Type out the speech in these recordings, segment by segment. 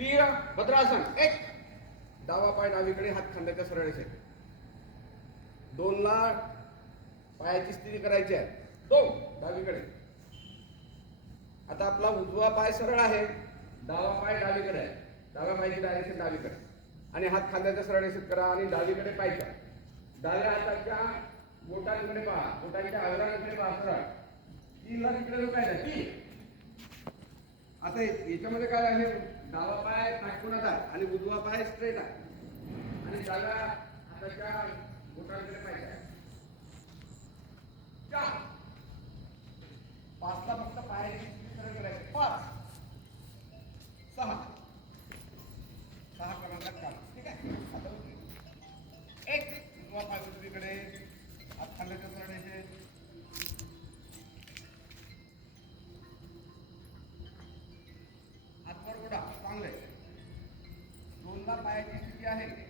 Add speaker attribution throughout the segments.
Speaker 1: वीर भद्रासन एक. डावा पाय डावीकडे हात खांद्याच्या सरळ रेषेत दोनला पायाची स्थिती करायची आहे. दोन डावीकडे. आता आपला उजवा पाय सरळ आहे. डावा पाय डावीकडे आहे. डाव्या पायाची डायरेक्शन डावीकडे. आणि हात खांद्याच्या सरळ रेषेत करा आणि डावीकडे पाय करा. डाव्या हाताच्या बोटांकडे पहा. बोटांच्या अग्रांकडे पहा सरळ. तीनला तिकडे जो काय ती आता याच्यामध्ये काय आहे? डावा पाय नागपुराचा आणि उजवा पाय स्ट्रेट आहे. आणि त्याला हाताच्या बोटांकडे पाय दोनला पायाची स्थिती आहे.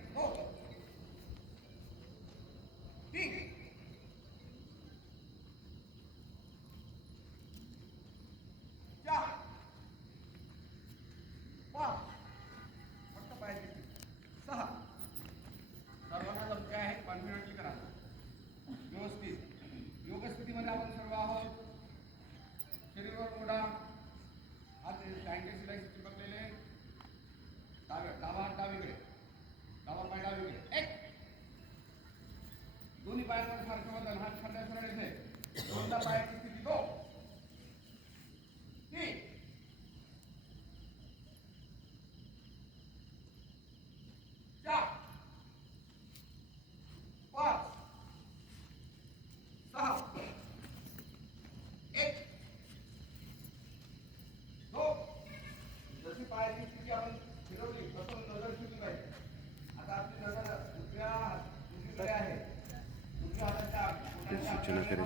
Speaker 1: দুনি পায়ের সার ক্ষমতা হাত খাতে করে রেখে ঘণ্টা পায়ে आपली